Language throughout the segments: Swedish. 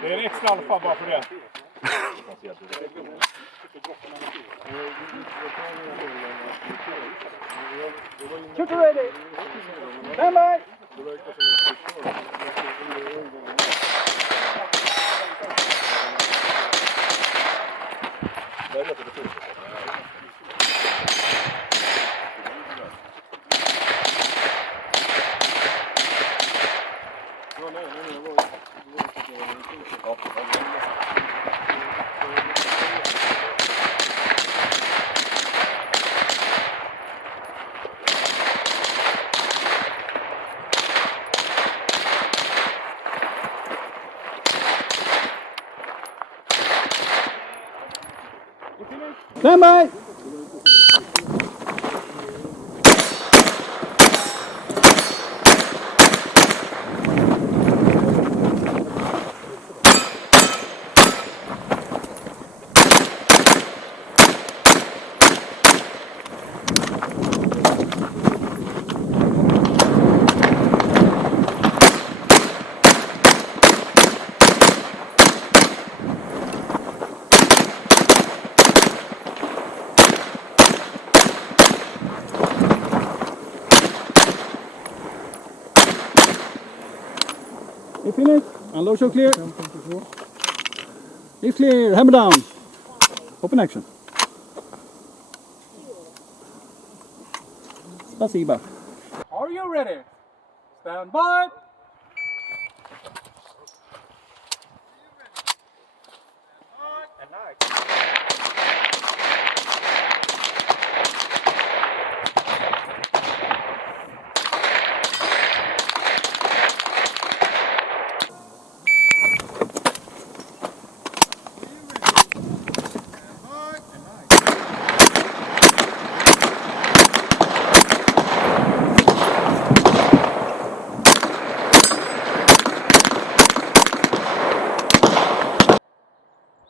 Det är en extra alfa bara för det. Shoot ready. Stand by. Stand by. You finished? Unload show clear. It's clear. Hammer down. Open action. Spasiba. Are you ready? Stand by.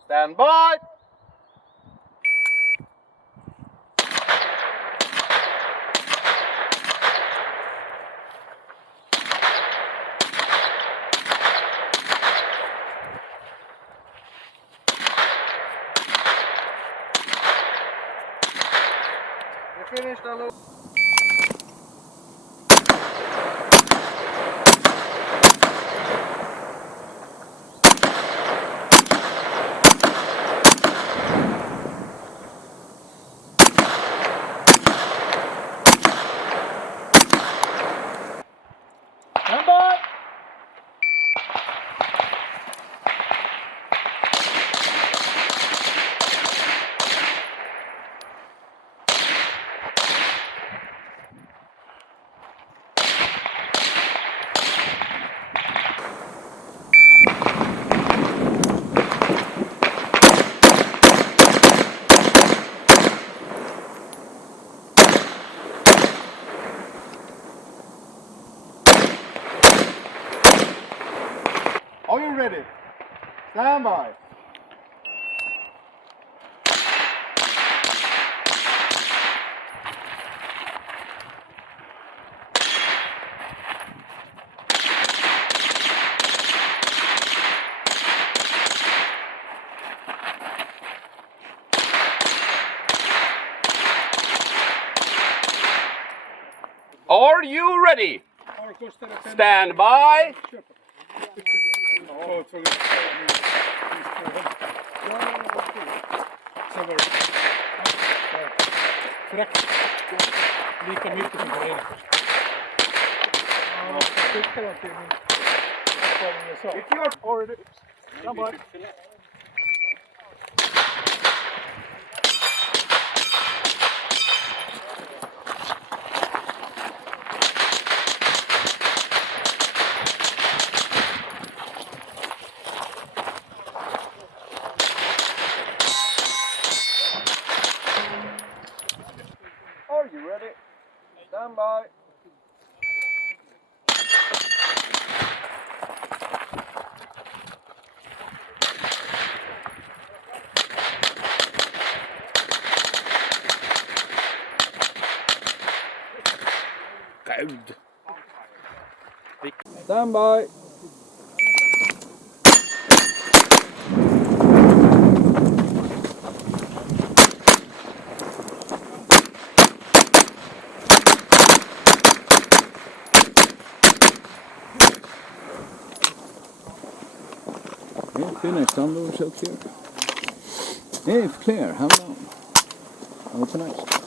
Stand by. We're finished, unload. Stand by. Are you ready? Stand by. Are you ready? Stand by. Lika mycket som det är. If you are already... Stand by. Are you ready? Stand by. Stand by. Finish, down low, show clear. If clear, hammer down. Open action.